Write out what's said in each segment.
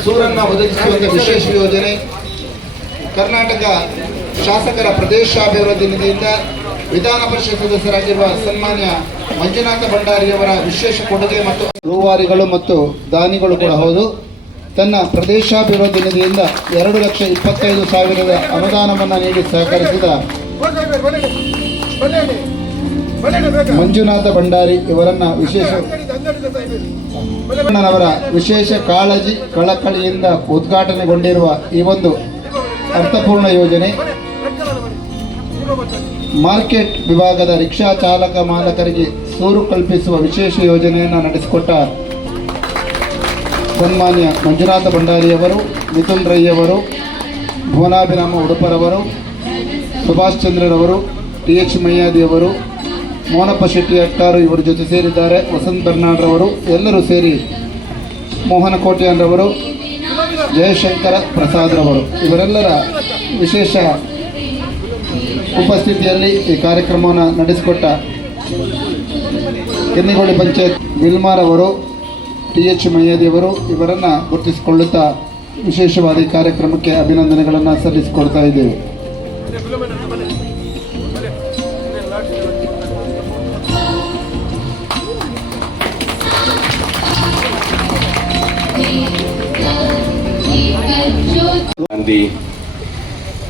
ಸೂರನ್ನ ಒದಗಿಸುವ ವಿಶೇಷ ಯೋಜನೆ. ಕರ್ನಾಟಕ ಶಾಸಕರ ಪ್ರದೇಶಾಭಿವೃದ್ಧಿ ನಿಧಿಯಿಂದ ವಿಧಾನ ಪರಿಷತ್ ಸದಸ್ಯರಾಗಿರುವ ಸನ್ಮಾನ್ಯ ಮಂಜುನಾಥ ಭಂಡಾರಿಯವರ ವಿಶೇಷ ಕೊಡುಗೆ ಮತ್ತು ರೂವಾರಿಗಳು ಮತ್ತು ದಾನಿಗಳು ಕೂಡ ಹೌದು. ತನ್ನ ಪ್ರದೇಶಾಭಿವೃದ್ಧಿ ನಿಧಿಯಿಂದ ಎರಡು ಲಕ್ಷ ಇಪ್ಪತ್ತೈದು ಸಾವಿರದ ಅನುದಾನವನ್ನು ನೀಡಿ ಸಹಕರಿಸಿದ ಮಂಜುನಾಥ ಭಂಡಾರಿ ಇವರನ್ನ ವಿಶೇಷ ಅವರ ವಿಶೇಷ ಕಾಳಜಿ ಕಳಕಳಿಯಿಂದ ಉದ್ಘಾಟನೆಗೊಂಡಿರುವ ಈ ಒಂದು ಅರ್ಥಪೂರ್ಣ ಯೋಜನೆ ಮಾರ್ಕೆಟ್ ವಿಭಾಗದ ರಿಕ್ಷಾ ಚಾಲಕ ಮಾಲಕರಿಗೆ ಸೂರು ಕಲ್ಪಿಸುವ ವಿಶೇಷ ಯೋಜನೆಯನ್ನು ನಡೆಸಿಕೊಟ್ಟ ಸನ್ಮಾನ್ಯ ಮಂಜುನಾಥ ಭಂಡಾರಿಯವರು, ಮಿಥುನ್ ರೈ ಅವರು ಭುವನಾಭಿರಾಮ ಉಡುಪರವರು, ಸುಭಾಷ್ ಚಂದ್ರರವರು, ಟಿ ಎಚ್ ಮಯ್ಯಾದಿಯವರು ಮೋನಪ್ಪ ಶೆಟ್ಟಿ ಅಟ್ಟಾರು ಇವರ ಜೊತೆ ಸೇರಿದ್ದಾರೆ. ವಸಂತ್ ಬರ್ನಾಡ್ರವರು ಎಲ್ಲರೂ ಸೇರಿ ಮೋಹನ ಕೋಟ್ಯಾನ್ರವರು ಜಯಶಂಕರ ಪ್ರಸಾದ್ರವರು ಇವರೆಲ್ಲರ ವಿಶೇಷ ಉಪಸ್ಥಿತಿಯಲ್ಲಿ ಈ ಕಾರ್ಯಕ್ರಮವನ್ನು ನಡೆಸಿಕೊಟ್ಟ ಕೆನ್ನಿಗೋಳಿ ಪಂಚಾಯತ್ ವಿಲ್ಮಾರ್ ಅವರು ಟಿ ಎಚ್ ಮಯ್ಯಾದಿಯವರು ಇವರನ್ನು ಗುರುತಿಸಿಕೊಳ್ಳುತ್ತಾ ವಿಶೇಷವಾದ ಈ ಕಾರ್ಯಕ್ರಮಕ್ಕೆ ಅಭಿನಂದನೆಗಳನ್ನು ಸಲ್ಲಿಸಿಕೊಡ್ತಾ ಇದ್ದೇವೆ. ಗಾಂಧಿ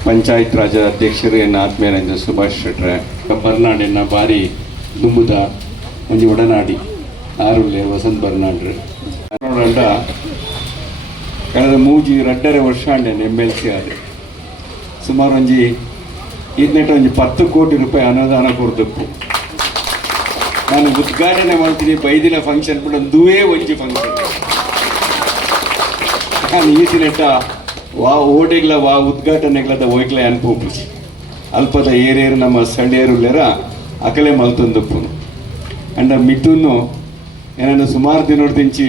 ಪಂಚಾಯತ್ ರಾಜ ಅಧ್ಯಕ್ಷರು ಆತ್ಮೀಯರಾದ ಸುಭಾಷ್ ಶೆಟ್ರೆ ಬರ್ನಾಡಿನ ಬಾರಿ ದುಂಬುದ ಒಂಜಿ ಒಡನಾಡಿ, ಆರುಳ್ಳೆ ವಸಂತ್ ಬರ್ನಾಡ್ರೆ ಕಳೆದ ಮೂಜಿ ರಡ್ಡರೆ ವರ್ಷ ಅಂಡೇನು ಎಂ ಎಲ್ ಸಿ ಆದ್ರೆ ಸುಮಾರು ಒಂಜಿ ಇದ್ನೆಟ್ಟು ಒಂಜಿ ಪತ್ತು ಕೋಟಿ ರೂಪಾಯಿ ಅನುದಾನ ಕೊಡ್ದಪ್ಪು ನಾನು ಉದ್ಘಾಟನೆ ಮಾಡ್ತೀನಿ ಬೈದಿನ ಫಂಕ್ಷನ್ ಕೂಡ ದುವೇ ಒಂಜಿ ಫಂಕ್ಷನ್ ನಾನು ಈಸಿನೆಟ್ಟ ವಾ ಓಡೆಗ್ಲ ವಾ ಉದ್ಘಾಟನೆಗ್ಲದ ಒಯ್ಕ್ಲ ಅನ್ಪೋಪುಜಿ ಅಲ್ಪದ ಏರೇರು ನಮ್ಮ ಸ್ಥಳೀಯರುಲ್ಲೆರ ಅಕಲೆ ಮಲ್ತೊಂದಪ್ಪುನು. ಅಂಡ ಮಿಥುನು ಏನನ್ನು ಸುಮಾರು ದಿನೋಡ್ದಿಂಚಿ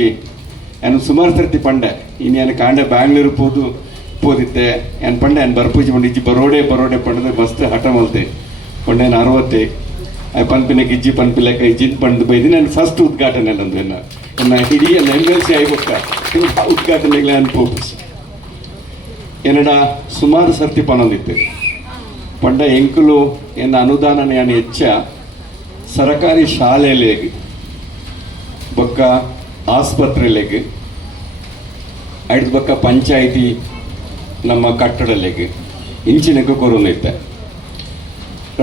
ಏನು ಸುಮಾರು ಸರ್ತಿ ಪಂಡೆ. ಇನ್ನು ಏನು ಕಾಂಡ ಬ್ಯಾಂಗ್ಳೂರು ಪೋದು ಪೋದಿತ್ತೆ ಏನು ಪಂಡೆ, ಏನು ಬರ್ಪೂಜಿ ಪಂಡ ಇಜ್ಜಿ ಬರೋಡೆ ಬರೋಡೆ ಪಂಡದೆ ಮಸ್ತ್ ಹಠ ಮಲ್ತೆ. ಪಂಡೇನು ಅರವತ್ತೆ ಆ ಪನ್ಪಿನ ಗಿಜ್ಜಿ ಪನ್ಪಿಲೆಕ್ಕ ಇಜ್ಜಿನ ಪಂಡ್ ಬೈದಿ ನಾನು ಫಸ್ಟ್ ಉದ್ಘಾಟನೆ ನಂದು ಎನ್ನ ಇಡೀ ಎನ್ನ ಎಂ ಎಲ್ ಸಿ ಆಗಿ ಉದ್ಘಾಟನೆಗಳೇ ಅನ್ಪೋಪಿಸಿ ಎನ್ನಡ ಸುಮಾರು ಸರ್ತಿ ಪಣಂದಿತ್ತು. ಪಂಡ ಎಂಕುಲು ಎನ್ನ ಅನುದಾನ ನಾನು ಹೆಚ್ಚ ಸರಕಾರಿ ಶಾಲೆಲೆಗ್ ಬೊಕ್ಕ ಆಸ್ಪತ್ರೆಲೆಗ್ ಐದು ಬೊಕ್ಕ ಪಂಚಾಯಿತಿ ನಮ್ಮ ಕಟ್ಟಡಲೆಗ್ ಇಂಚಿನಕ್ಕೆ ಕೊರೊಂದಿತ್ತೆ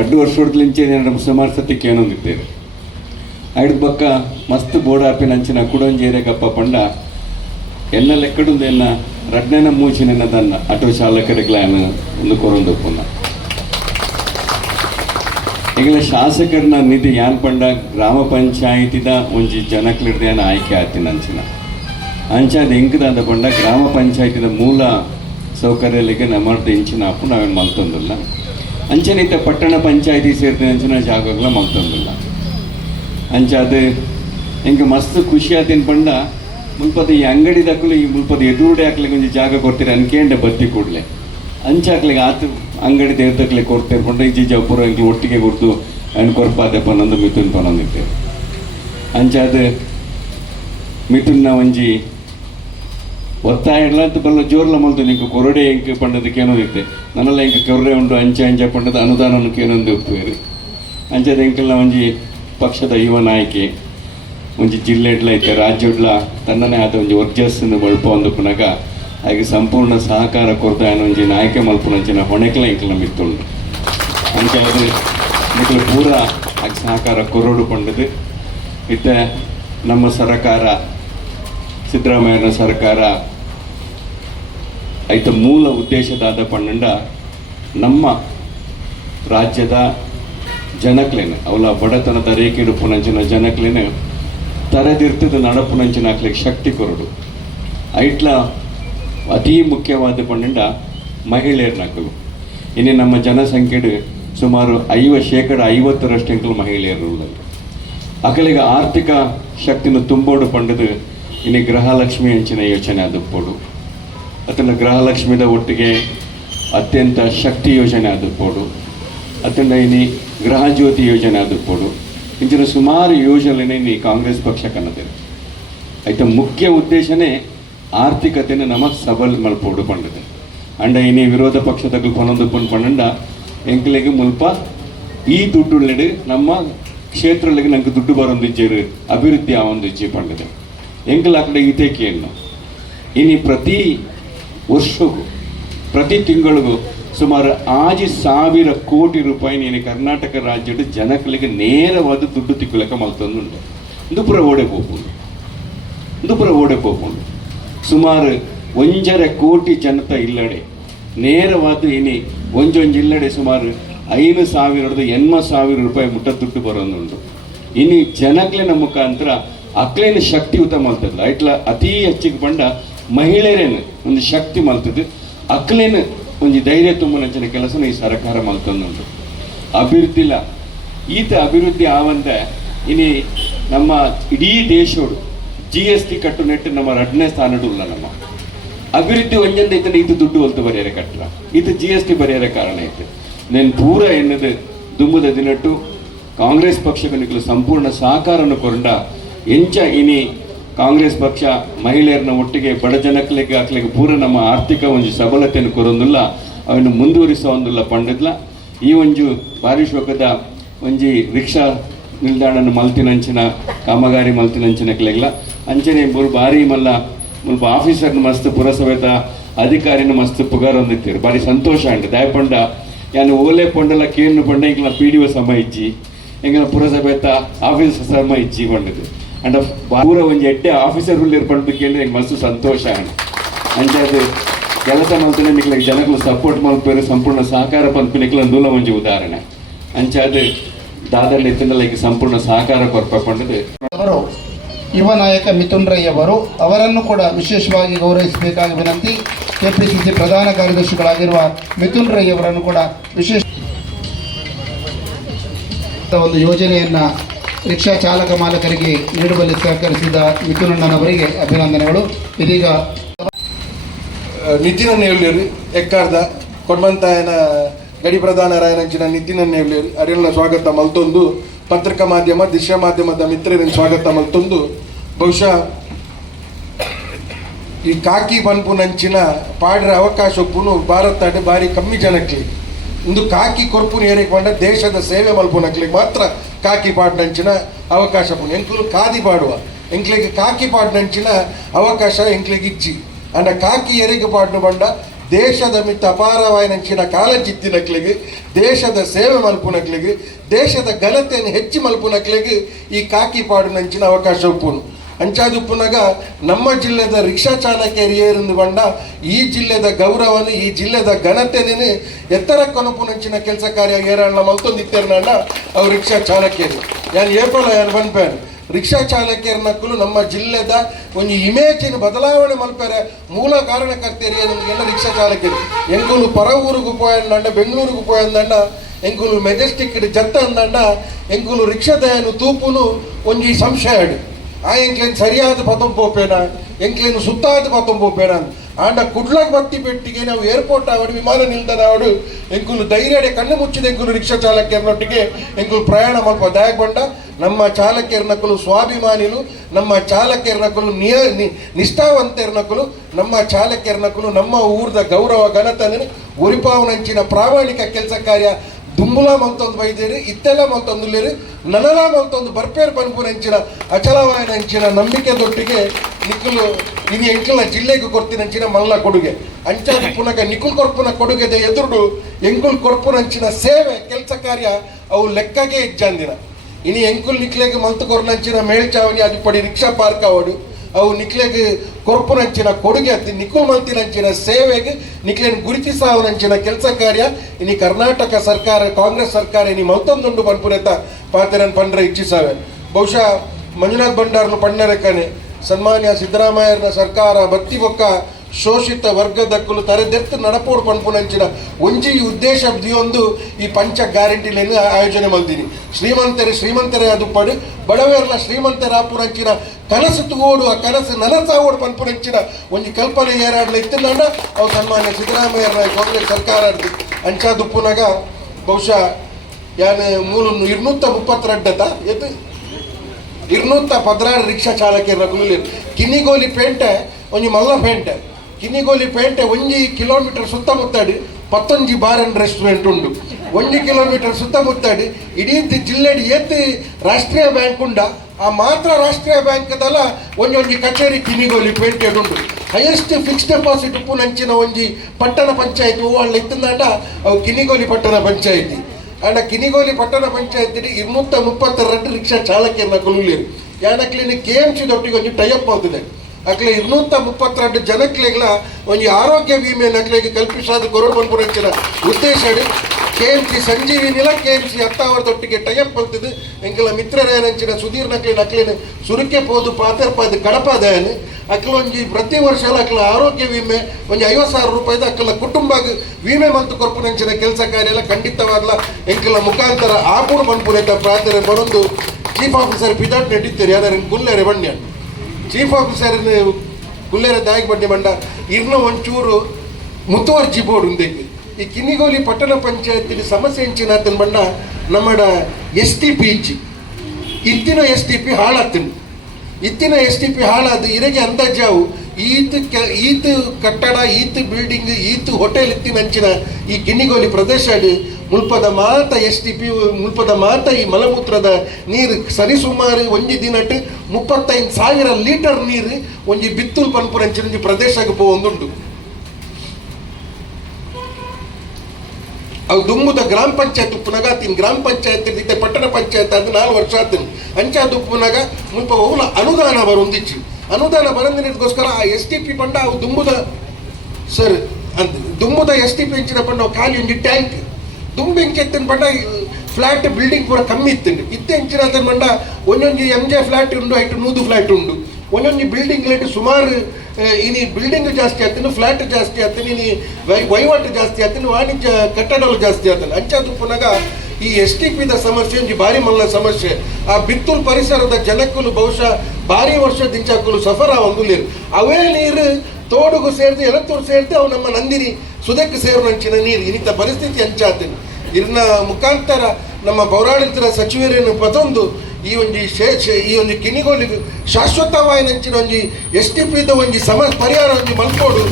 ಎರಡು ವರ್ಷದಿಂಚೆ ನಮ್ಮ ಸುಮಾರು ಸತಿ ಕೇಳೊಂದಿದ್ದೇವೆ ಐದು ಬೊಕ್ಕ ಮಸ್ತ್ ಬೋರ್ಡ್ ಹಾಪಿನಂಚಿನ ಅಂಚಿನ ಕುಡೊಂಜೇರೆ ಕಪ್ಪ ಪಂಡ ಎನ್ನ ಲೆಕ್ಕಡುಂದು ಎನ್ನ ರಡ್ನೆನ ಮೂಚಿನ ತನ್ನ ಆಟೋ ಚಾಲಕರಿಗ್ಲ ಒಂದು ಕೊರೊಂದಪ್ಪುನ ಈಗಲ ಶಾಸಕರ್ನ ನಿಧಿ ಯಾನ್ ಪಂಡ ಗ್ರಾಮ ಪಂಚಾಯಿತಿದ ಒಂಜಿ ಜನಕ್ಲಿಡ್ದೇನ ಆಯ್ಕೆ ಆತಿನ ಅಂಚಿನ ಅಂಚಾದ ಎಂಕದ ಅಂದ ಪಂಡ ಗ್ರಾಮ ಪಂಚಾಯಿತಿದ ಮೂಲ ಸೌಕರ್ಯಲಿಗೆ ನಮ್ಮರ್ದ ಇಂಚಿನ ಅಪ್ಪು ನಾವೇನು ಮಲ್ತೊಂದಿಲ್ಲ. ಇತ್ತ ಪಟ್ಟಣ ಪಂಚಾಯಿತಿ ಸೇರಿದ ಅಂಚಿನ ಜಾಗಗಳ ಮಲ್ತೊಂದಿಲ್ಲ. ಅಂಚಾದ ಎಂಗೆ ಮಸ್ತ್ ಖುಷಿ ಆತಿನ ಪಂಡ ಮುಲ್ಪದ ಈ ಅಂಗಡಿ ದಕ್ಕಲು ಈ ಮುಲ್ಪದ ಎದುರುಡೆ ಹಾಕ್ಲಿಕ್ಕೆ ಒಂಜಿ ಜಾಗ ಕೊಡ್ತೀರಿ ಅನ್ಕೇಂಡೆ ಬತ್ತಿ ಕೂಡಲೇ. ಅಂಚಾಕ್ಲಿಗೆ ಆತು ಅಂಗಡಿ ದೇವ್ದಕ್ಲೆ ಕೊಡ್ತೇವೆ ಪಂಡ ಇಜ್ಜಿ ಜಪ್ಪುರ ಹಂಗೆ ಒಟ್ಟಿಗೆ ಕೊಡ್ತು ಅನ್ ಕೊರ್ಪಾದೆ ಪನ್ನೊಂದು ಮಿಥುನ್ ಪನ್ನೊಂದಿತ್ತೆ ಅಂಚಾದ ಮಿಥುನ್ನ ಒಂಜಿ ಒತ್ತಾಯ ಅಂತ ಬಲ್ಲ ಜೋರ್ಲ ಮಲ್ತು, ನಿಂಗೆ ಕೊರಡೆ ಎಂಕ್ ಪಂಡದಕ್ಕೆ ಏನೋ ಇತ್ತೆ ನನ್ನೆಲ್ಲ ಇಂಕ ಕೊರಡೆ ಉಂಟು ಅಂಚೆ ಅಂಚೆ ಪಂಡದ ಅನುದಾನಕ್ಕೆ ಏನೊಂದು ಅಂಚೆ ಅಂಚದ ಎಂಕಲ್ನ ಒಂಜಿ ಪಕ್ಷದ ಯುವ ನಾಯಕಿ. ಒಂಜಿ ಜಿಲ್ಲೆ ಇಡ್ಲ ಐತೆ, ರಾಜ್ಯ ಇಡ್ಲ, ತನ್ನನೇ ಆದ ಒಂಜಿ ವರ್ಜಸ್ಸನ್ನು ಒಂದು ಪುನಗ ಹಾಗೆ ಸಂಪೂರ್ಣ ಸಹಕಾರ ಕೊರತ ಒಂಜಿ ನಾಯಕ ಮಲ್ಪುನಂಚಿನ ಹೊಣೆಕ್ಲ ಇಂಕಲ ಮಿತ್ತುಂಡು ಅಂಚೆ ಅದು ಪೂರ ಹಾಗೆ ಸಹಕಾರ ಕೊರೋಡು ಪಂಡದು ಇತ್ತೆ, ನಮ್ಮ ಸರಕಾರ, ಸಿದ್ದರಾಮಯ್ಯನ ಸರ್ಕಾರ, ಐತ ಮೂಲ ಉದ್ದೇಶದಾದ ಪಂಡ ನಮ್ಮ ರಾಜ್ಯದ ಜನಕ್ಲೇನೆ, ಅವಲ ಬಡತನದ ರೇಖೆಡು ಪುನಂಚಿನ ಜನಕ್ಲೇನು ತರದಿರ್ತದ ನಡಪುನಂಚಿನ ಹಾಕ್ಲಿಕ್ಕೆ ಶಕ್ತಿ ಕೊರಡು. ಐಟ್ಲ ಅತೀ ಮುಖ್ಯವಾದ ಪನ್ನಂಡ ಮಹಿಳೆಯರ್ನಾಕಲು ಇನ್ನು ನಮ್ಮ ಜನಸಂಖ್ಯೆಡು ಸುಮಾರು ಐವ ಶೇಕಡ ಐವತ್ತರಷ್ಟು ಎಂಕಲು ಮಹಿಳೆಯರು ಅಕಲಿಗೆ ಆರ್ಥಿಕ ಶಕ್ತಿನ ತುಂಬೋಡು ಪಂಡದು ಇನ್ನು ಗೃಹಲಕ್ಷ್ಮಿ ಅಂಚಿನ ಯೋಚನೆ ಅದಪ್ಪೋಡು ಅತನ ಗೃಹಲಕ್ಷ್ಮಿದ ಒಟ್ಟಿಗೆ ಅತ್ಯಂತ ಶಕ್ತಿ ಯೋಜನೆ ಅದಪ್ಪೋಡು ಅತನ ಇನಿ ಗೃಹ ಜ್ಯೋತಿ ಯೋಜನೆ ಅದಪ್ಪೋಡು ಇಂಚಿನ ಸುಮಾರು ಯೋಜನೆ ಈ ಕಾಂಗ್ರೆಸ್ ಪಕ್ಷ ಕನ್ನದಿದೆ ಐತ ಮುಖ್ಯ ಉದ್ದೇಶನೇ ಆರ್ಥಿಕತೆಯನ್ನು ನಮ್ಮ ಸಬಲ್ ಮಲ್ಪೋಡು ಪಂಡದೆ ಅಂಡ ಇನ್ನೇ ವಿರೋಧ ಪಕ್ಷದ ಪನೊಂದು ಪಂಡ್ ಪಂಡ ಎಂಕ್ಲೆಗೆ ಮುಲ್ಪ ಈ ದುಡ್ಡು ನಡೆ ನಮ್ಮ ಕ್ಷೇತ್ರಗಳಿಗೆ ನಂಗೆ ದುಡ್ಡು ಬರೋಂದಿಜ್ಜೇರು ಅಭಿವೃದ್ಧಿ ಆವೊಂದಿಜ್ಜಿ ಪಂಡದೆ ಎಂಕಲ ಆ ಕಡೆ ಇತೇಕೆಯನ್ನು ಇನ್ನು ಪ್ರತಿ ವರ್ಷಗೂ, ಪ್ರತಿ ತಿಂಗಳಿಗೂ ಸುಮಾರು ಆಜಿ ಸಾವಿರ ಕೋಟಿ ರೂಪಾಯಿ ಕರ್ನಾಟಕ ರಾಜ್ಯದ ಜನಗಳಿಗೆ ನೇರವಾದ ದುಡ್ಡು ತಿಕ್ಕಲಕ ಮಲ್ತೊಂದುಂಟು. ದುಪ್ರ ಪುರ ಓಡೆ ಪೋಪುಂಡು ದುಪುರ ಓಡೆ ಪೋಪುಂಡು ಸುಮಾರು ಒಂಜರ ಕೋಟಿ ಜನತ ಇಲ್ಲಡೆ. ನೇರವಾದ ಇನಿ ಒಂಜೊಂಜಿ ಇಲ್ಲಡೆ ಸುಮಾರು ಐದು ಸಾವಿರದ ಎಣ್ಮ ಸಾವಿರ ರೂಪಾಯಿ ಮುಟ್ಟ ದುಡ್ಡು ಬರೋದುಂಟು. ಇನ್ನು ಜನಗ್ಲಿನ ಮುಖಾಂತರ ಅಕ್ಲೇನ ಶಕ್ತಿಯುತ ಮಲ್ತದ ಐಟ್ಲ ಅತಿ ಹೆಚ್ಚಿಗೆ ಬಂಡ ಮಹಿಳೆಯರೇನು ಒಂದು ಶಕ್ತಿ ಮಲ್ತದ್ದು. ಅಕ್ಲೇನ ಒಂದು ಧೈರ್ಯ ತುಂಬನಂಚಿನ ಕೆಲಸನ ಈ ಸರ್ಕಾರ ಅಭಿವೃದ್ಧಿ ಅಭಿವೃದ್ಧಿಲ ಈತ ಅಭಿವೃದ್ಧಿ ಆವಂದೆ ಇನಿ ನಮ್ಮ ಇಡೀ ದೇಶೋಡು ಜಿ ಎಸ್ ಟಿ ಕಟ್ಟು ನೆಟ್ಟು ನಮ್ಮ ಎರಡನೇ ಸ್ಥಾನಡುಲ್ಲ ನಮ್ಮ. ಅಭಿವೃದ್ಧಿ ಒಂಜಂದ ಇತನ ಇದು ದುಡ್ಡು ಹೊಲ್ತು ಬರೆಯರೆ ಕಟ್ಟರ ಇದು ಜಿ ಎಸ್ ಟಿ ಬರೆಯರೆ ಕಾರಣ ಐತೆ ನೆನ್ ಪೂರ ಎನ್ನದು ದುಮ್ಮದ ದಿನಟ್ಟು ಕಾಂಗ್ರೆಸ್ ಪಕ್ಷಕ್ಕೆ ಸಂಪೂರ್ಣ ಸಹಕಾರನ ಕೊರಂಡ. ಎಂಚ ಇನಿ ಕಾಂಗ್ರೆಸ್ ಪಕ್ಷ ಮಹಿಳೆಯರನ್ನ ಒಟ್ಟಿಗೆ ಬಡ ಜನಕ್ಲಿಗೆ ಹಾಕ್ಲಿಕ್ಕೆ ಪೂರ ನಮ್ಮ ಆರ್ಥಿಕ ಒಂದು ಸಬಲತೆಯನ್ನು ಕೊರೊಂದಿಲ್ಲ ಅವನ್ನು ಮುಂದುವರಿಸೋ ಒಂದಿಲ್ಲ ಪಂಡಿದ್ಲ ಈ ಒಂದು ಭಾರಿ ಶೋಕದ ಒಂಜಿ ರಿಕ್ಷಾ ನಿಲ್ದಾಣನ ಮಲ್ತಿನಂಚಿನ, ಕಾಮಗಾರಿ ಮಲ್ತಿನಂಚಿನ ಕ್ಲೆಗ್ಲ. ಅಂಚನೆ ಮೂರು ಬಾರಿ ಮಲ್ಲ ಮುಲ್ಪ ಆಫೀಸರ್ನ ಮಸ್ತ್ ಪುರಸಭೆತ ಅಧಿಕಾರಿನ ಮಸ್ತ್ ಪುಗಾರ್ ಭಾರಿ ಸಂತೋಷ ಅಂಡ್ ದಯಪಂಡ. ಯಾನು ಓಲೆ ಪೊಂಡಲ ಕೇನು ಪಂಡ ಇಂಗ್ಲ ಪಿ ಡಿ ಒ ಸಮ ಇಜ್ಜಿ ಎಂಗಲ ಪುರಸಭೆತ ಆಫೀಸರ್ ಸಮ ಇಜ್ಜಿ ಪಂಡದು ಅಂಡ ಪೂರ ಒಂದು ಎಡ್ಡೆ ಆಫೀಸರ್ ಪಂಡು ಕೇಳಿ ಎಂಗ್ ಮಸ್ತ್ ಸಂತೋಷ ಅಂಡ್ ಅದು ಕೆಲಸ ಮಾಡ್ತಾನೆ ನಿಕ್ಲಿಗೆ ಜನಗಳು ಸಪೋರ್ಟ್ ಮಲ್ಪೇರು ಸಂಪೂರ್ಣ ಸಹಕಾರ ಪಂಪಿನಿಕ್ಲ ನೂಲ ಒಂಜಿ ಉದಾಹರಣೆ. ಅಂಚಾದ ದಾದರ್ ಎತ್ತಿನಲ್ಲ ಸಂಪೂರ್ಣ ಸಹಕಾರ ಕೊರ್ಪಕೊಂಡದು ಅವರು, ಯುವ ನಾಯಕ ಮಿಥುನ್ ರೈ ಅವರು, ಅವರನ್ನು ಕೂಡ ವಿಶೇಷವಾಗಿ ಗೌರವಿಸಬೇಕಾಗಿ ವಿನಂತಿ, ಕೆಪಿಸಿಸಿ ಪ್ರಧಾನ ಕಾರ್ಯದರ್ಶಿಗಳಾಗಿರುವ ಮಿಥುನ್ ರೈ ಅವರನ್ನು ಕೂಡ ವಿಶೇಷ ಒಂದು ಯೋಜನೆಯನ್ನ ರಿಕ್ಷಾ ಚಾಲಕ ಮಾಲಕರಿಗೆ ನೀಡುವಲ್ಲಿ ಸಹಕರಿಸಿದ ಮಿಥುನ್ ಅವರಿಗೆ ಅಭಿನಂದನೆಗಳು. ಇದೀಗ ನಿತಿನನ್ನು ಹೇಳಿರು ಎಕ್ಕಾರ್ದ ಕೊಡ್ಮಂತಾಯನ ಗಡಿ ಪ್ರಧಾನರಾಯನಂಚಿನ ನಿತಿನನ್ನು ಹೇಳಿರು ಅರೆಲ್ಲ ಸ್ವಾಗತ ಮಲ್ತೊಂದು. ಪತ್ರಿಕಾ ಮಾಧ್ಯಮ, ದೃಶ್ಯ ಮಾಧ್ಯಮದ ಮಿತ್ರರನ್ನು ಸ್ವಾಗತ ಮಲ್ತೊಂದು. ಬಹುಶಃ ಈ ಕಾಕಿ ಬಂಪು ನಂಚಿನ ಪಾಡ್ರ ಅವಕಾಶ ಭಾರತ ಬಾರಿ ಕಮ್ಮಿ ಜನಕ್ಕೆ ಇಂದು ಕಾಕಿ ಕೊರ್ಪುನ ಏರಿಕೊಂಡ ದೇಶದ ಸೇವೆ ಮಲ್ಪುನಕ್ಲಿಗೆ ಮಾತ್ರ ಕಾಕಿ ಪಾಡ್ನಂಚಿನ ಅವಕಾಶ ಪುನ ಎಂಕ್ಲು ಕಾದಿ ಪಾಡುವ. ಎಂಕ್ಲಿಗೆ ಕಾಕಿ ಪಾಡ್ನಂಚಿನ ಅವಕಾಶ, ಎಂಕ್ಲಿಗೆ ಇಜ್ಜಿ. ಅಂಡ ಕಾಕಿ ಏರಿಕೆ ಪಾಡ್ನು ಬಂಡ ದೇಶದ ಮಿತ್ತ ಅಪಾರವಾಯಿನಂಚಿನ ಕಾಲಜಿತ್ತಿನಕ್ಲಿಗೆ ದೇಶದ ಸೇವೆ ಮಲ್ಪುನಕ್ಲಿಗೆ ದೇಶದ ಘನತೆಯನ್ನು ಹೆಚ್ಚಿ ಮಲ್ಪುನಕ್ಲಿಗೆ ಈ ಕಾಕಿ ಪಾಡಿನಂಚಿನ ಅವಕಾಶ ಒಪ್ಪುನು ಅಂಚಾದುಪ್ಪುನಾಗ ನಮ್ಮ ಜಿಲ್ಲೆದ ರಿಕ್ಷಾ ಚಾಲಕಿಯರಿಯರಿಂದ ಬಂಡ ಈ ಜಿಲ್ಲೆದ ಗೌರವನು, ಈ ಜಿಲ್ಲೆದ ಘನತೆನೇ ಎತ್ತರ ಕೊನಪುನಂಚಿನ ಕೆಲಸ ಕಾರ್ಯ ಏರಾಳ ಮಲ್ತೊಂದಿತ್ತೇರ್ನಣ್ಣ ಅವು ರಿಕ್ಷಾ ಚಾಲಕಿಯರು. ಯಾನ್ ಏಪಲ ಯಾನ್ ಬಂದ್ಬೇಡ ರಿಕ್ಷಾ ಚಾಲಕಿಯರ್ನಕ್ಕೂ ನಮ್ಮ ಜಿಲ್ಲೆದ ಒಂದು ಇಮೇಜಿನ ಬದಲಾವಣೆ ಮಲ್ಪರೆ ಮೂಲ ಕಾರಣಕರ್ತೇರಿ ನಮಗೆಲ್ಲ ರಿಕ್ಷಾ ಚಾಲಕಿಯರು. ಎಂಕುಲು ಪರ ಊರಿಗೆ ಪೋಯಂದಂಡ ಬೆಂಗಳೂರಿಗೆ ಪೋಯಂದಂಡ ಎಂಕುಲು ಮೆಜೆಸ್ಟಿಕ್ ಜತ್ತ ಅಂದಂಡ ಎಂಕುಲು ರಿಕ್ಷಾದಯನು ತೂಪುನು ಒಂಜಿ ಸಂಶಯ ಆ ಎಂಕ್ಲೇನು ಸರಿಯಾದ ಪದಂ ಪೋಪೇನ ಎಂಕ್ಲೇನು ಸುತ್ತಾದ ಪದಂ ಪೋಪೇನ ಆಂಡ ಕುಡ್ಲಗ್ ಬತ್ತಿ ಪೆಟ್ಟಿಗೆ ನಾವು ಏರ್ಪೋರ್ಟ್ ಆವಡು, ವಿಮಾನ ನಿಲ್ದಾಣ ಆವಡು, ಎಂಕುಲು ಧೈರ್ಯಡೆ ಕಣ್ಣು ಮುಚ್ಚಿದ ಎಂಕುಲು ರಿಕ್ಷಾ ಚಾಲಕಿಯರನೊಟ್ಟಿಗೆ ಎಂಕುಲು ಪ್ರಯಾಣ ಮಲ್ಪ ದಯಗ್ ಬಂಡ. ನಮ್ಮ ಚಾಲಕಿಯರ್ನಕಲು ಸ್ವಾಭಿಮಾನಿಲು, ನಮ್ಮ ಚಾಲಕಿಯರ್ನಕಲು ನಿಯ ನಿಷ್ಠಾವಂತರ್ನಕಲು ನಮ್ಮ ಚಾಲಕಿಯರ್ನಕಲು ನಮ್ಮ ಊರ್ದ ಗೌರವ ಘನತನ ಉರಿಪಾವನಂಚಿನ ಪ್ರಾಮಾಣಿಕ ಕೆಲಸ ಕಾರ್ಯ. ದುಂಬುಲ ಮಂತೊಂದು ಬೈದೇರಿ ಇತ್ತೆಲ್ಲ ನನಲ ಲೇರಿ ನನಲ ಪನ್ಪುನ ಬರ್ಪೇರ್ ಅಚಲವಾಯನ ಹೆಂಚಿನ ನಂಬಿಕೆ ದೊಟ್ಟಿಗೆ ನಿಖಲು ಇದು ಎಂಕಲ ಜಿಲ್ಲೆಗೆ ಹೆಂಚಿನ ಮಲ್ಲ ಕೊಡುಗೆ. ಅಂಚಾದ ಪುನಕ ನಿಖುಲ್ ಕೊರ್ಪುನ ಕೊಡುಗೆದ ಎದುರು ಎಂಕುಲ್ ಕೊರ್ಪುನಂಚಿನ ಸೇವೆ, ಕೆಲಸ ಕಾರ್ಯ, ಅವು ಲೆಕ್ಕಗೆ ಇಜ್ಜಂದಿನ. ಇನಿ ಎಂಕುಲ್ ನಿಕ್ಲೆಗೆ ಮಲ್ತು ಕೊರ್ನಂಚಿನ ಮೇಲ್ಚಾವಣಿ ಅದು ಪಡಿ ರಿಕ್ಷಾ ಪಾರ್ಕ್ ಅವಡು ಅವು ನಿಕ್ಲೆಗೆ ಕೊರ್ಪುನಂಚಿನ ಕೊಡುಗೆ, ಅತಿ ನಿಕುಮಂತಿನಂಚಿನ ಸೇವೆಗೆ ನಿಕ್ಲೆನ್ ಗುರುತಿಸಾವನಂಚಿನ ಕೆಲಸ ಕಾರ್ಯ. ಇನಿ ಕರ್ನಾಟಕ ಸರ್ಕಾರ, ಕಾಂಗ್ರೆಸ್ ಸರ್ಕಾರ, ಇನಿ ಮೌತೊಂದುಂಡು ಪನ್ಪುನೆತ ಪಾತೆರನ್ ಪಂಡ್ರೆ ಇಚ್ಛಿಸಾವೆ ಬಹುಶಃ ಮಂಜುನಾಥ್ ಭಂಡಾರ್ನು ಪಣ್ಣರೆಕ್ಕನೆ ಸನ್ಮಾನ್ಯ ಸಿದ್ದರಾಮಯ್ಯನ ಸರ್ಕಾರ, ಭಕ್ತಿ ಬೊಕ್ಕ ಶೋಷಿತ ವರ್ಗದಕ್ಕಲು ತರೆದೆತ್ತು ನಡಪೋಡು ಪನ್ಪುನಂಚಿನ ಒಂಜಿ ಉದ್ದೇಶ ಒಂದು ಈ ಪಂಚ ಗ್ಯಾರಂಟಿಲೇನು ಆಯೋಜನೆ ಮಲ್ದಿನಿ. ಶ್ರೀಮಂತರೆ, ಶ್ರೀಮಂತರೇ ಅದು ಪಡು. ಬಡವರೆಲ್ಲ ಶ್ರೀಮಂತರ ಆಪುನಂಚಿನ ಕನಸು ತುಗೋಡು, ಆ ಕನಸು ನನಸಾವೋಡು ಪನ್ಪುನಂಚಿನ ಒಂಜಿ ಕಲ್ಪನೆ ಏರಾಡ್ಲ ಇತ್ತಿನಾಂಡ ಅವು ಸನ್ಮಾನ್ಯ ಸಿದ್ದರಾಮಯ್ಯರ ಕಾಂಗ್ರೆಸ್ ಸರ್ಕಾರ ಅಂಚಾದುಪ್ಪುನಾಗ ಬಹುಶಃ ಯಾನ ಮೂಲು ಇರ್ನೂತ್ತ ಮುಪ್ಪತ್ತರಡ್ಡತ ಎದ್ದು ಇರ್ನೂತ್ತ ಪದ್ರಾರು ರಿಕ್ಷಾ ಚಾಲಕಿಯರ ಕಿನ್ನಿಗೋಲಿ ಪೇಂಟೆ, ಒಂಜಿ ಮಲ್ಲ ಪೇಂಟೆ. ಕಿನಿಗೋಲಿ ಪೇಂಟೆ ಒಂಜಿ ಕಿಲೋಮೀಟರ್ ಸುತ್ತಮುತ್ತಾಡಿ ಪತ್ತೊಂಜಿ ಬಾರ್ ಅಂಡ್ ರೆಸ್ಟೋರೆಂಟ್ ಉಂಡು. ಒಂಜಿ ಕಿಲೋಮೀಟರ್ ಸುತ್ತಮುತ್ತಾಡಿ ಇಡೀ ಜಿಲ್ಲೆಡ್ ಏತಿ ರಾಷ್ಟ್ರೀಯ ಬ್ಯಾಂಕ್ ಉಂಡ. ಆ ಮಾತ್ರ ರಾಷ್ಟ್ರೀಯ ಬ್ಯಾಂಕ್ದಲ್ಲ ಒಂಜಿ ಕಚೇರಿ ಕಿನಿಗೋಲಿ ಪೇಂಟೆಡ್ ಉಂಡು ಹೈಯೆಸ್ಟ್ ಫಿಕ್ಸ್ ಡೆಪಾಸಿಟ್ ಉಪ್ಪುನಂಚಿನ ಒಂಜಿ ಪಟ್ಟಣ ಪಂಚಾಯತ್ ಹೂವಳ್ಳ ಇತ್ತಂದಾಂಡ ಅವು ಕಿನಿಗೋಲಿ ಪಟ್ಟಣ ಪಂಚಾಯತಿ. ಆಂಡ ಕಿನಿಗೋಲಿ ಪಟ್ಟಣ ಪಂಚಾಯತ್ ಇನ್ನೂತ್ತ ಮುಪ್ಪತ್ತೆರಡು ರಿಕ್ಷಾ ಚಾಲಕಿಯನ್ನ ಕೊಲ್ಲುಲೇರು. ಯಾನಕ್ಲಿನ ಕೆ ಎಂ ಸಿ ದೊಟ್ಟಿಗೆ ಒಂಜಿ ಟೈಅಪ್ ಆಗ್ತದೆ. ಅಕ್ಲೆ ಇನ್ನೂತ ಮುಪ್ಪತ್ತೆರಡು ಜನಕ್ಲೆಗ್ಲ ಒಂದು ಆರೋಗ್ಯ ವಿಮೆ ನಕ್ಲೆಗೆ ಕಲ್ಪಿಸಾದ ಕೊರೋಡ್ ಬಂದ್ಪುರಂಚಿನ ಉದ್ದೇಶ ಕೆ ಎಂ ಸಿ ಸಂಜೀವಿನಿಲ ಕೆ ಎಂ ಸಿ ಹತ್ತಾವರದೊಟ್ಟಿಗೆ ಟೈಅಪ್ ಆಗ್ತದೆ ಎಂಕಲ ಮಿತ್ರರೇನಂಚಿನ ಸುಧೀರ್ ನಕ್ಲೆ ನಕ್ಲಿನ ಸುರುಕೆ ಪೋದು ಪಾತರ್ಪಾದ ಅಕ್ಲ ಒಂಜಿ ಪ್ರತಿ ವರ್ಷ ಅಕ್ಲ ಆರೋಗ್ಯ ವಿಮೆ ಒಂದು ಐವತ್ತು ಸಾವಿರ ರೂಪಾಯಿದ ಅಕ್ಕಲ ಕುಟುಂಬ ವಿಮೆ ಮಂತು ಕೊರ್ಪುನಂಚಿನ ಕೆಲಸ ಕಾರ್ಯ ಎಲ್ಲ ಖಂಡಿತವಾಗ್ಲ ಎಂಕಲ ಮುಖಾಂತರ ಆಪುಡು ಮನ್ಪುನೆತ ಪ್ರಾರ್ಥನೆ ಬರೋದು ಚೀಫ್ ಆಫೀಸರ್ ಪಿದಾಟ್ ನಡೀತಾರೆ. ಯಾರು ಗುಲ್ಲೆರೆ ಬಣ್ಣ ಚೀಫ್ ಆಫೀಸರ್ ಕುಲ್ಲೇರ ದಾಯಿ ಬಡ್ಡೆ ಮಂಡ ಇರ್ನ ಒಂಚೂರು ಮುತುವರ್ಜಿ ಬೋರ್ಡ್ ಉಂದೆಗ್ ಈ ಕಿನ್ನಿಗೋಲಿ ಪಟ್ಟಣ ಪಂಚಾಯತ್ ಸಮಸ್ಯೆ ಹೆಂಚಿನ ಆತನ ಬಂಡ ನಮ್ಮಡ ಎಸ್ ಟಿ ಪಿ ಇಚ್ಚಿ ಇತ್ತಿನ ಎಸ್ ಟಿ ಪಿ ಇತ್ತಿನ ಎಸ್ ಟಿ ಪಿ ಹಾಳಾದ ಇರಗೆ ಅಂದಾಜಾವು ಈತ್ ಕೆ ಈತ್ ಕಟ್ಟಡ ಈತ್ ಬಿಲ್ಡಿಂಗ್ ಈತ್ ಹೋಟೆಲ್ ಇತ್ತಿನಂಚಿನ ಈ ಕಿನ್ನಿಗೋಲಿ ಪ್ರದೇಶ ಮುಲ್ಪದ ಮಾತ ಎಸ್ ಟಿ ಪಿ ಮುಲ್ಪದ ಮಾತ ಈ ಮಲಮೂತ್ರದ ನೀರು ಸರಿಸುಮಾರು ಒಂಜಿ ದಿನಟ್ ಮುಪ್ಪತ್ತೈದು ಸಾವಿರ ಲೀಟರ್ ನೀರು ಒಂಜಿ ಬಿತ್ತುಲ್ ಪನ್ಪುರಂಚಿನ ಒಂಜಿ ಪ್ರದೇಶಕ್ಕೆ ಪೋವೊಂದುಂಡು ಅವು ದುಮ್ಮುದ ಗ್ರಾಮ ಪಂಚಾಯತ್ ಉಪ್ಪುನಾಗ ತಿನ್, ಗ್ರಾಮ ಪಂಚಾಯತ್ ಇದ್ದಿದ್ದೆ ಪಟ್ಟಣ ಪಂಚಾಯತ್ ಅದು ನಾಲ್ಕು ವರ್ಷ ಆತನು ಅಂಚಾದ ಉಪ್ಪುನಾಗ ಮುಲ್ಪ ಹೋಗ್ಲ ಅನುದಾನ ಬರೊಂದಿಚ್ಚು ಅನುದಾನ ಬರಂದಿನಗೋಸ್ಕರ ಆ ಎಸ್ ಟಿ ಪಿ ಪಂಡ ಅವು ದುಮ್ಮುದ ಸರ್ ಅಂತ ದುಮ್ಮುದ ಎಸ್ ಟಿ ಪಿ ಹೆಂಚಿನ ಪಂಡ ಖಾಲಿ ಒಂಜಿ ಟ್ಯಾಂಕ್. ದುಂಬು ಹೆಂಚೆತ್ತಿನ ಪಂಡ ಫ್ಲಾಟ್ ಬಿಲ್ಡಿಂಗ್ ಪೂರ ಕಮ್ಮಿ ಇತ್ತಿಂಡು ಇತ್ತೆ ಇಂಚಿನ ಪಂಡ ಒಂದೊಂದು ಎಂ ಜೆ ಫ್ಲಾಟ್ ಉಂಡು ಐಟು ನೂದು ಫ್ಲಾಟ್ ಉಂಡು. ಒಂದೊಂದು ಬಿಲ್ಡಿಂಗ್ ಲೇಟ್ ಸುಮಾರು ಇನಿ ಬಿಲ್ಡಿಂಗ್ ಜಾಸ್ತಿ ಆತನು ಫ್ಲಾಟ್ ಜಾಸ್ತಿ ಆತನು ಇನಿ ವಹಿವಾಟು ಜಾಸ್ತಿ ಆತನು ವಾಣಿಜ್ಯ ಕಟ್ಟಡಗಳು ಜಾಸ್ತಿ ಆತನು ಅಂಚಾದು ಪುನಗ ಈ ಎಸ್ ಟಿ ಪಿದ ಸಮಸ್ಯೆ ಒಂಜಿ ಭಾರಿ ಮಲ್ಲ ಸಮಸ್ಯೆ. ಆ ಬಿತ್ತುಲ್ ಪರಿಸರದ ಜನಕ್ಕೂ ಬಹುಶಃ ಭಾರಿ ವರ್ಷ ದಿಂಚಾಕಲು ಸಫರ ನೀರು ಅವೇ ನೀರು ತೋಡುಗು ಸೇರ್ತು ಎಲತ್ತೂರು ಸೇರ್ತು ಅವು ನಮ್ಮ ನಂದಿನಿ ಸುದಕ್ಕೆ ಸೇರುವಂಚಿನ ನೀರು. ಇನ್ನಿತ ಪರಿಸ್ಥಿತಿ ಅಂಚಾತನು. ಇರ್ನ ಮುಖಾಂತರ ನಮ್ಮ ಪೌರಾಡಳಿತದ ಸಚಿವರೇನು ಪತೊಂದು ಈ ಒಂದು ಶೇಷ ಈ ಒಂದು ಕಿನಿಗೋಲಿಗೆ ಶಾಶ್ವತವಾಯಿನಂಚಿನ ಒಂಜಿ ಎಸ್ ಟಿ ಒಂದು ಸಮ ಪರಿಹಾರ ಒಂದು ಮಲ್ಪೋಡು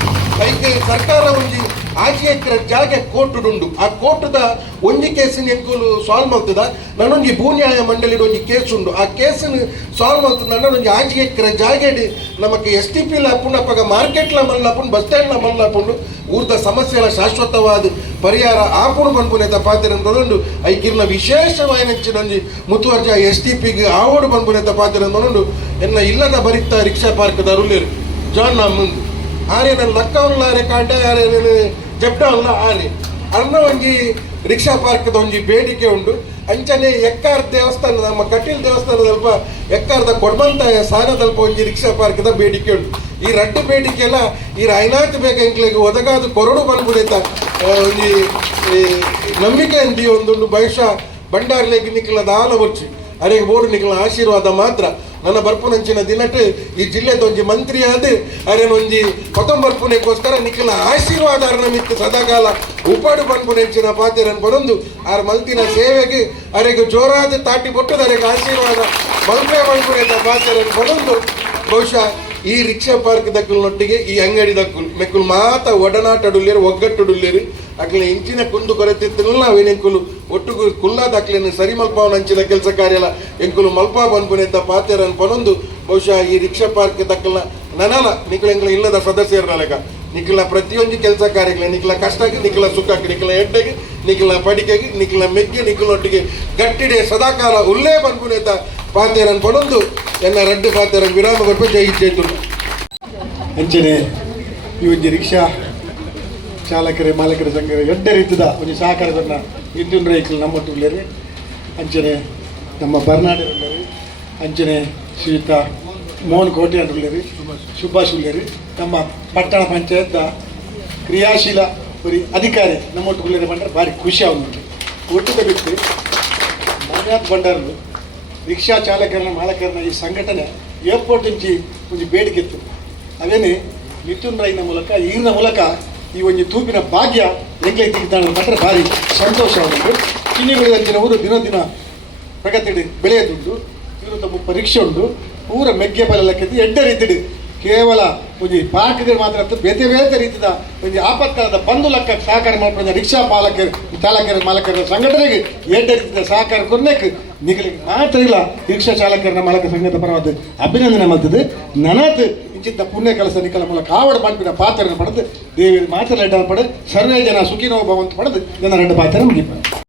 ಐಕೆ ಸರ್ಕಾರ ಒಂಜಿ ಆಚೆ ಜಾಗೆ ಕೋರ್ಟುಡುಂಡು ಆ ಕೋರ್ಟದ ಒಂಜಿ ಕೇಸಿನ ಎಂಕುಲು ಸಾಲ್ವ್ ಆಗ್ತದ? ನನ್ನೊಂಜಿ ಭೂನ್ಯಾಯ ಮಂಡಳಿದ ಒಂಜಿ ಕೇಸ್ ಉಂಡು. ಆ ಕೇಸನ್ನು ಸಾಲ್ವ್ ಆಗ್ತದ. ನನ್ನೊಂಜಿ ಆಚೆ ಎಕ್ಕರೆ ಜಾಗೆಡ್ ನಮಗೆ ಎಸ್ ಟಿ ಪಿ ಅಪ್ಪಗ ಮಾರ್ಕೆಟ್ಲ ಮಲ್ಲಪ್ಪುಂಡು ಬಸ್ ಸ್ಟ್ಯಾಂಡ್ಲ ಮಲ್ಲಪ್ಪುಂಡು ಊರ್ದ ಸಮಸ್ಯೆಗಳ ಶಾಶ್ವತವಾದ ಪರಿಹಾರ ಆಪುಡು ಬಂದ್ಬುನೆತ ಪಾತ್ರ ತೊಗೊಂಡು ಐಕಿರ್ನ ವಿಶೇಷವಾಯಿನಂಚಿನೊಂಜಿ ಮುತುವರ್ಜಿ ಎಸ್ ಟಿ ಪಿಗೆ ಆವೋಡು ಬಂದ್ಬುನೆತ ಪಾತ್ರ ತೊಗೊಂಡು ಎನ್ನ ಇಲ್ಲದ ಬರಿತ ರಿಕ್ಷಾ ಪಾರ್ಕ್ ಅರುಲೇರು ಜಾನ್ ನಾ ಮುಂದೆ. ಆರೆ ನನ್ನ ಲಕ್ಕ ಉಳ್ಳಾರೆ ಕಾಂಡ ಆರೆ ಅರ್ನ ಒಂಜಿ ರಿಕ್ಷಾ ಪಾರ್ಕ್ದ ಒಂಜಿ ಬೇಡಿಕೆ ಉಂಡು ಅಂಚನೆ ಎಕ್ಕಾರ್ ದೇವಸ್ಥಾನ ನಮ್ಮ ಕಟೀಲ್ ದೇವಸ್ಥಾನದಲ್ಪ ಎಕ್ಕಾರ್ದ ಕೊಡ್ಬಂತ ಸಾನದಲ್ಪ ಒಂಜಿ ರಿಕ್ಷಾ ಪಾರ್ಕ್ದ ಬೇಡಿಕೆ ಉಂಟು. ಈ ರಡ್ಡು ಬೇಡಿಕೆ ಎಲ್ಲ ಈ ರಾಯನಾಥ್ ಬೇಗ ಎಂಕ್ಲೆಗ್ ಒದಗಾದ ಕೊರಡು ಬಂದ್ಬಿಡೈತ ಒಂಜಿ ನಂಬಿಕೆ ಅಂದಿ ಒಂದುಂಡು ಬಹುಶಃ ಬಂಡಾರ್ಲೆಗ್ ನಿಕ್ಲದ ಆಲ ಬರ್ಚಿ ಅರೆಗೆ ಬೋರ್ಡ್ ನಿಕ್ಲ ಆಶೀರ್ವಾದ ಮಾತ್ರ. ನನ್ನ ಬರ್ಪುನಂಚಿನ ದಿನಟ್ ಈ ಜಿಲ್ಲೆದ ಒಂಜಿ ಮಂತ್ರಿ ಆದ್ ಪತಂ ಬರ್ಪುನೆಗೋಸ್ಕರ ನಿಖಿಲ ಆಶೀರ್ವಾದ ಮಿತ್ತು ಸದಾಕಾಲ ಉಪಾಡು ಬಂದ್ಪುನೆಂಚಿನ ಪಾತೆರನ್ ಬರೊಂದು ಆರ್ ಮಲ್ತಿನ ಸೇವೆಗೆ ಅರೆಗೆ ಜೋರಾದ ತಾಟಿ ಬೊಟ್ಟದ ಅರೆಗೆ ಆಶೀರ್ವಾದ, ಮಲ್ಪೆ ಬಂದ್ಪುನೆತ ಪಾತೆರನ್ ಬರೊಂದು ಬಹುಶಃ ಈ ರಿಕ್ಷಾ ಪಾರ್ಕ್ ದಕ್ಕಲ್ನೊಟ್ಟಿಗೆ ಈ ಅಂಗಡಿ ದಕ್ಕುಲ್, ಮೆಕ್ಕುಲ್ ಮಾತ ಒಗ್ಗಟ್ಟು ಒಗ್ಗಟ್ಟುಡುಲ್ಲೇರು ಅಕ್ಲೆ ಇಂಚಿನ ಕುಂದು ಕೊರತಿತ್ತಲ್ಲ ಎಂಕುಲು ಒಟ್ಟು ಕುಲ್ಲಾದ ಅಕ್ಲೆನು ಸರಿ ಮಲ್ಪಾವನ ಅಂಚಿನ ಕೆಲಸ ಕಾರ್ಯಲ ಎಂಕುಲು ಮಲ್ಪ ಬಂದ್ಪುನೆತ ಪಾತೆರನ್ ಪನೊಂದು. ಬಹುಶಃ ಈ ರಿಕ್ಷಾ ಪಾರ್ಕ್ ತಕ್ಕಲ್ಲ. ನನಲ ನಿಕ್ಲ ಇಲ್ಲದ ಸದಸ್ಯರ ಲೆಕ್ಕ. ನಿಕ್ಲ ಪ್ರತಿಯೊಂದು ಕೆಲಸ ಕಾರ್ಯಗಳ ನಿಕ್ಲ ಕಷ್ಟಕ್ಕೆ ನಿಕ್ಲ ಸುಖಕ್ಕೆ ನಿಕ್ಲ ಎಡ್ಡೆಗೆ ನಿಕ್ಲ ಪಡಿಕೆಗೆ ನಿಕ್ಲ ಮೆಗ್ಗೆ ನಿಕ್ಲೊಟ್ಟಿಗೆ ಗಟ್ಟಿಡೆ ಸದಾಕಾಲ ಉಲ್ಲೇ ಬಂದ್ಪುನೆತ ಪಾತೆರನ್ ಪನೊಂದು. ಎನ್ನ ರಡ್ಡು ಪಾತೆರನ್ ವಿರಾಮ ಕೊಟ್ಟು ಜೈ ಚೇತುಲ್ಲ ಅಂಚನೆ, ಈ ರಿಕ್ಷಾ ಚಾಲಕರೇ, ಮಾಲಕರ ಸಂಘ ಎಡ್ಡ ರೀತಿದ ಒಂದು ಸಹಕಾರದನ್ನ ಇಂದಿನ ರೈತರು ನಮ್ಮ ಉಳ್ಳೇರಿ. ಅಂಚನೆ ನಮ್ಮ ಬರ್ನಾಡೆ ಉಳ್ಳೇರಿ. ಅಂಚನೆ ಶ್ರೀಯುತ ಮೋಹನ್ ಕೋಟೆ ಉಳ್ಳೇರಿ. ಸುಭಾಷ್ ಉಳ್ಳೇರಿ. ನಮ್ಮ ಪಟ್ಟಣ ಪಂಚಾಯತ್ ಕ್ರಿಯಾಶೀಲ ಬರೀ ಅಧಿಕಾರಿ ನಮ್ಮ ಉಳ್ಳೇರಿ ಬಂದ್ರೆ ಭಾರಿ ಖುಷಿ ಆಗುಂಟು ಒಟ್ಟಿಗೆ ಬಿಟ್ಟು ಮಾನ್ಯಾತ್ ಬಂಡಾರರು ರಿಕ್ಷಾ ಚಾಲಕರನ್ನ, ಮಾಲಕರನ್ನ ಈ ಸಂಘಟನೆ ಏರ್ಪೋರ್ಟ್ ಇಂಚಿ ಒಂದು ಬೇಡಿಕೆ ಇತ್ತು. ಅದೇನೇ, ಮಿಥುನ್ ರೈನ ಮೂಲಕ ಈರಿನ ಮೂಲಕ ಈ ಒಂದು ತೂಪಿನ ಭಾಗ್ಯ ಎಂಗ್ಲೆ ತೆಗಿತಾನೆ ಮಾತ್ರ ಭಾರಿ ಸಂತೋಷ ಉಂಟು ಕಿನ್ನಿಗಳಿದಂಚಿನವರು ದಿನ ದಿನ ಪ್ರಗತಿ ಬೆಳೆಯದುಂಟು ಇವರು ತಮ್ಮ ಪರೀಕ್ಷೆ ಉಂಟು. ಪೂರ ಮೆಗ್ಗೆ ಬಲಕ್ಕೆ ಎಡ್ಡ ರೀತಿಡಿ ಕೇವಲ ಒಂದು ಪಾಠಗಳು ಮಾತ್ರ ಬೇತೆ ಬೇತೆ ರೀತಿದ ಒಂದು ಆಪತ್ಕಾಲದ ಬಂದು ಲೆಕ್ಕ ಸಹಕಾರ ಮಾಡಿಕೊಂಡ ರಿಕ್ಷಾ ಪಾಲಕರು, ಚಾಲಕರ ಮಾಲಕರ ಸಂಘಟನೆಗೆ ಎಡ್ಡ ರೀತಿಯ ಸಹಕಾರ ಕೊರ್ನೆಕ್ ನಿಗಲಿಕ್ಕೆ ಮಾತ್ರ ಇಲ್ಲ. ರಿಕ್ಷಾ ಚಾಲಕರ ಮಾಲಕ ಸಂಘದ ಪರವಾದ ಅಭಿನಂದನೆ ಮಾಡ್ತದೆ. ನನತ್ ಇಂಚಿಂತ ಪುಣ್ಯ ಕೆಲಸ ನಿಖಲ ಮೂಲಕ ಆವಡ ಮಾಡ್ಬಿಡ ಪಾತ್ರ ಪಡೆದು ದೇವಿ ಮಾತ್ರ ಲೆಡ್ಡ ಪಡೆದು ಸರ್ವೇ ಜನ ಸುಖಿನೋ ಭವಂತ ಪಡೆದು ನನ್ನ ಎರಡು ಪಾತ್ರ ಮುಗಿಪ